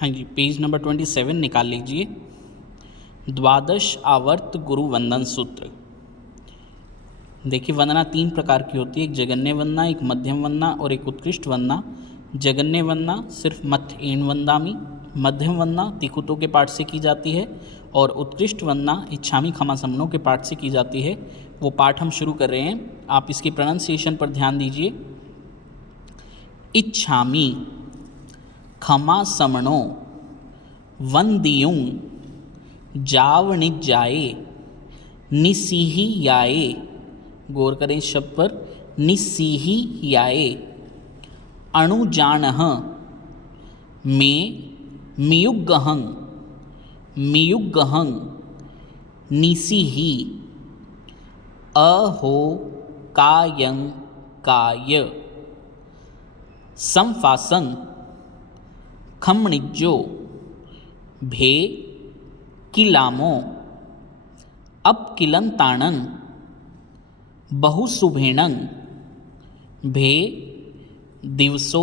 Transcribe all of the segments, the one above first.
हाँ जी, page number 27 निकाल लीजिए। द्वादश आवर्त गुरु वंदन सूत्र। देखिए, वंदना 3 प्रकार की होती है, एक जगन्य वंदना, एक मध्यम वंदना और एक उत्कृष्ट वंदना। जगन्य वंदना सिर्फ मथ एण वंदामि, मध्यम वंदना तिकुतों के पाठ से की जाती है और उत्कृष्ट वंदना इच्छामि खमा समनों के पाठ से की जाती है। वो पाठ हम शुरू कर रहे हैं, आप इसके प्रोनाउंसिएशन पर ध्यान दीजिए। इच्छामि खमा समणो वंदियुं जावणिजाए निसीही याए। गौर करें इस शब्द पर, निसीही याए। अणुजानह में मियुगहं मियुगहं निसीही अहो कायं काय। संफासं खमणिज्जो भे किलामो अपकिलंताणं बहुसुभेणं भे दिवसो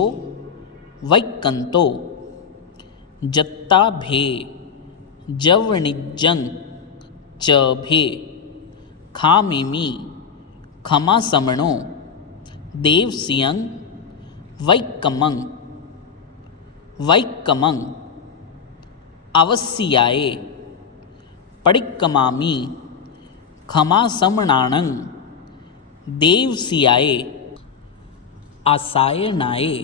वैकंतो जत्ता भे जवणिज्जं च भे खामिमि खमा समणो देवसियं वैकमं वैकमं अवस्याये पडिक्कमामि खमा समणाणं देवसियाये आसायनाये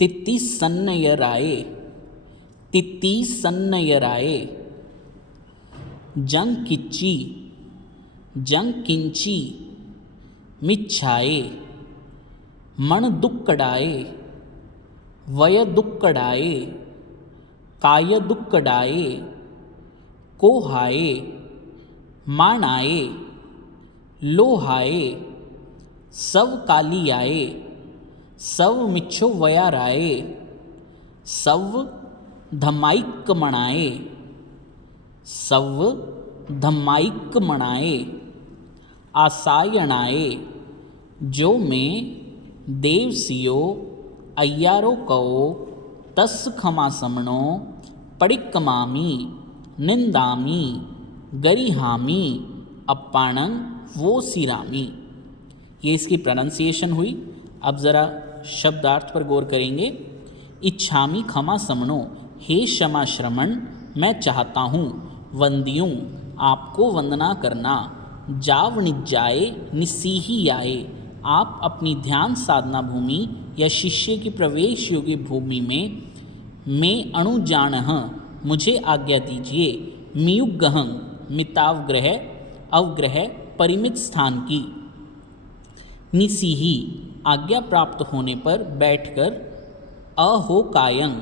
तित्तिसन्नयराये तित्तिसन्नयराये जंकिच्ची जंकिंची मिच्छाये मणदुक्कडाये वयदुक्कडाये कायदुक्कडाये कोहाये माणाये लोहाये सवकालियाये सवमिच्छो वयाराये सव धमाइक्कमणाये सव धमाइक्कमणाये आसायणाये जो में देवसियो अय्यारो कहो तस् खमा समणो पडिक्कमामि निंदामि गरिहामि अप्पाणं वो सिरामी। ये इसकी प्रोनाउंसिएशन हुई। अब ज़रा शब्दार्थ पर गौर करेंगे। इच्छामि खमा समणो, हे क्षमा श्रमण मैं चाहता हूँ। वंदियूं आपको वंदना करना। जावणिजाए निसीही आए आप अपनी ध्यान साधना भूमि या शिष्य की प्रवेश योग्य भूमि में अणुजानह मुझे आज्ञा दीजिए। मियुगहं मितावग्रह अवग्रह परिमित स्थान की। निसीही आज्ञा प्राप्त होने पर बैठकर। अहो कायं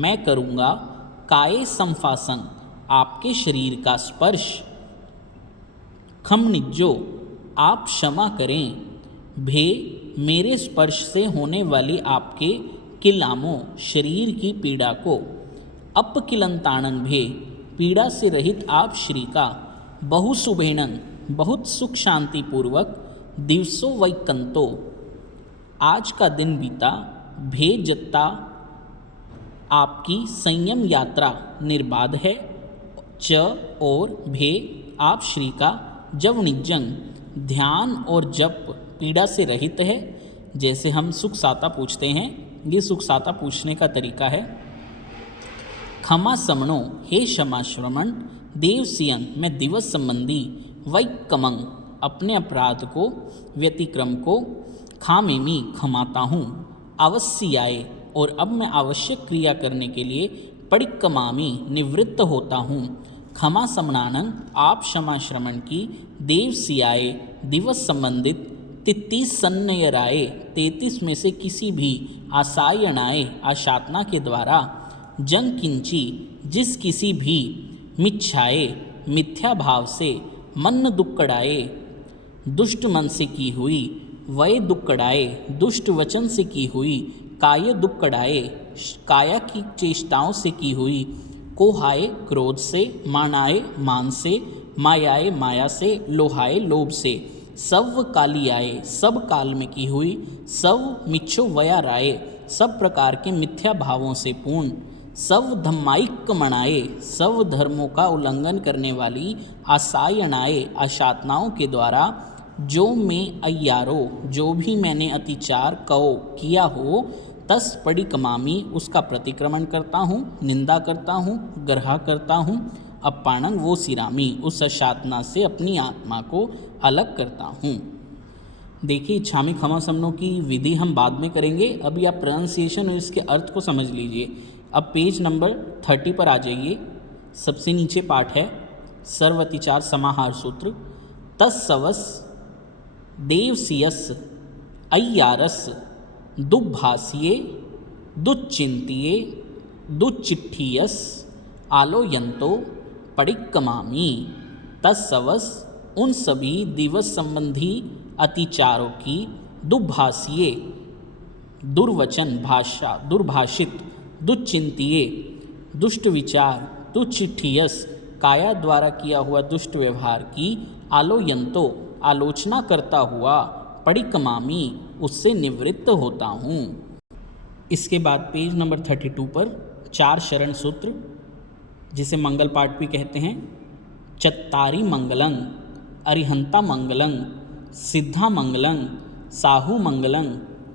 मैं करूँगा। काये संफासं आपके शरीर का स्पर्श। खमनिज्जो आप क्षमा करें। भे मेरे स्पर्श से होने वाली आपके किलामों शरीर की पीड़ा को। अपकिलंताणं भे पीड़ा से रहित आप श्री का। बहुसुभेणं बहुत सुख शांति पूर्वक। दिवसो वैकंतो आज का दिन बीता। भे जत्ता आपकी संयम यात्रा निर्बाध है। च और भे आप श्री का। जवणिज्जं ध्यान और जप पीड़ा से रहित है। जैसे हम सुख साता पूछते हैं, ये सुख साता पूछने का तरीका है। खमा समणो हे क्षमा श्रमण। देवसियं मैं दिवस संबंधी। वैकमं अपने अपराध को व्यतिक्रम को। खामेमि खमाता हूँ। अवस्याये और अब मैं आवश्यक क्रिया करने के लिए पडिक्कमामि निवृत्त होता हूँ। खमा समणानंग आप क्षमा श्रमण की। देवसियाये दिवस संबंधित। तित्तिसन्नयराये 33 में से किसी भी। आसायणाये आशातना के द्वारा। जंकिंची जिस किसी भी। मिच्छाए मिथ्या भाव से। मन दुक्कड़ाए दुष्ट मन से की हुई। वय दुक्कड़ाए दुष्ट वचन से की हुई। काय दुक्कड़ाए काया की चेष्टाओं से की हुई। कोहाए क्रोध से। मानाए मान से। मायाए माया से। लोहाए लोभ से। सव कालियाए सब काल में की हुई। सव मिच्छो वया राय सब प्रकार के मिथ्या भावों से पूर्ण। सव धम्माइक मणाए, सब धर्मों का उल्लंघन करने वाली आसायणाए, आशातनाओं के द्वारा जो मैं अय्यारो, जो भी मैंने अतिचार कहो किया हो, तस पड़िकमामी, उसका प्रतिक्रमण करता हूँ, निंदा करता हूँ, ग्रह करता हूँ, अपाणंग वो सिरामी, उस अशातना से अपनी आत्मा को अलग करता हूँ। देखिए इच्छामी क्षमा समनों की विधि हम बाद में करेंगे, अभी आप प्रोनाउंसिएशन और इसके अर्थ को समझ लीजिए। अब पेज नंबर 30 पर आ जाइए। सबसे नीचे पाठ है सर्वतिचार समाहार सूत्र। तत्सवस देवसियस अय्यारस दुभाषिये दुच्चिंतिये दुच्चिट्ठीयस आलोयंतो पड़िक्कमामी। तत्सवस उन सभी दिवस संबंधी अतिचारों की दुभाषिये दुर्वचन भाषा दुर्भाषित दुच्चिंतिये दुष्ट विचार दुच्चिट्ठीयस काया द्वारा किया हुआ दुष्ट व्यवहार की आलोयंतो आलोचना करता हुआ पड़िक्कमामी उससे निवृत्त होता हूँ। इसके बाद पेज नंबर 32 पर 4 शरण सूत्र जिसे मंगल पाठ भी कहते हैं। चत्तारी मंगलं अरिहंता मंगलं सिद्धा मंगलं साहू मंगलं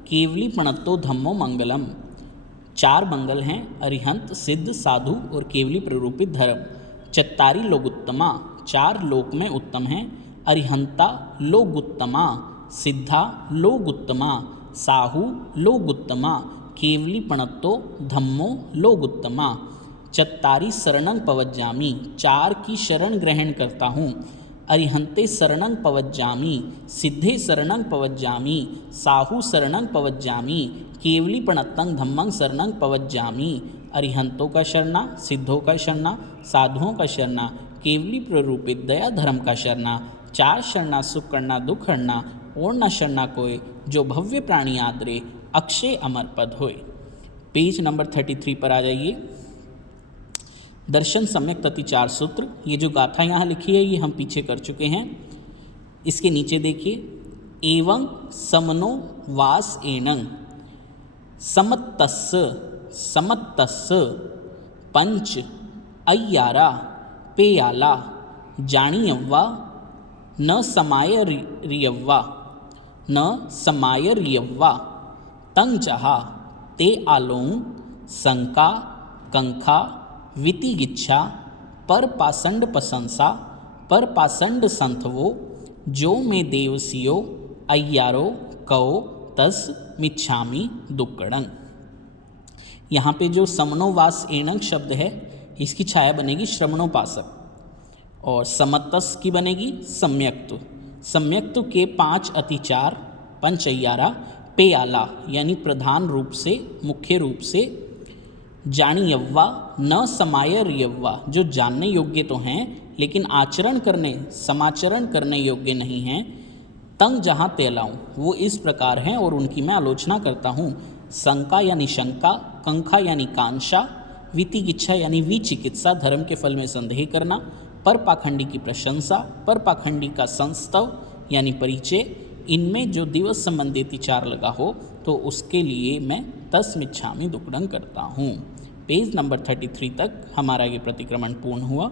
केवली प्रणत्तो धम्मो मंगलम। 4 मंगल हैं, अरिहंत, सिद्ध, साधु और केवली प्ररूपित धर्म। चत्तारी लोगुत्तमा, 4 लोक में उत्तम हैं। अरिहंता लोगुत्तमा, सिद्धा लोगुत्तमा, साहू लोगुत्तमा, केवली प्रणत्तो धम्मो लोगुत्तमा। चत्तारी शरणं पवज्जामि, 4 की शरण ग्रहण करता हूँ। अरिहंते शरणं पवज्जामि, सिद्धे शरणं पवज्जामि, साहू शरणं पवज्जामि, केवली प्रणतं धम्मं शरणं पवज्जामि। अरिहंतों का शरणा, सिद्धों का शरणा, साधुओं का शरणा, केवली प्ररूपित दया धर्म का शरणा। 4 शरणा सुख करना दुख हरना, और न शरणा कोय जो भव्य प्राणी आदरे, अक्षय अमर पद होय। पेज नंबर 33 पर आ जाइए। दर्शन सम्यक ततिचार सूत्र, ये जो गाथा यहाँ लिखी है ये हम पीछे कर चुके हैं। इसके नीचे देखिए एवं समनो वास एणं समत्तस्स समत्तस्स पंच अय्यारा पेयाला जाणीयव्वा न समायरियव्वा न समायरियव्वा तंग जहा ते आलों शंका कंखा वितिगिच्छा पर पाषंड प्रशंसा पर पाषंड संथवो जो मैं देवसियो अय्यारो कहो तस मिच्छामी दुक्कड़ं। यहाँ पे जो समनोवास एणं शब्द है इसकी छाया बनेगी श्रवणोपासक और समत्तस की बनेगी सम्यक्तु। सम्यक्तु के 5 अतिचार पंच अय्यारा पेयाला यानी प्रधान रूप से मुख्य रूप से जाणीयव्वा न समायरियव्वा जो जानने योग्य तो हैं लेकिन आचरण करने समाचरण करने योग्य नहीं हैं। तंग जहाँ तेलाऊँ वो इस प्रकार हैं और उनकी मैं आलोचना करता हूँ। शंका यानी शंका, कंखा यानी कांक्षा, वितिगिच्छा यानी विचिकित्सा धर्म के फल में संदेह करना, पर पाखंडी की प्रशंसा, पर पाखंडी का संस्तव यानी परिचय, इनमें जो दिवस संबंधी अतिचार लगा हो तो उसके लिए मैं तस्मिच्छामि दुक्कड़ं करता हूँ। पेज नंबर 33 तक हमारा ये प्रतिक्रमण पूर्ण हुआ।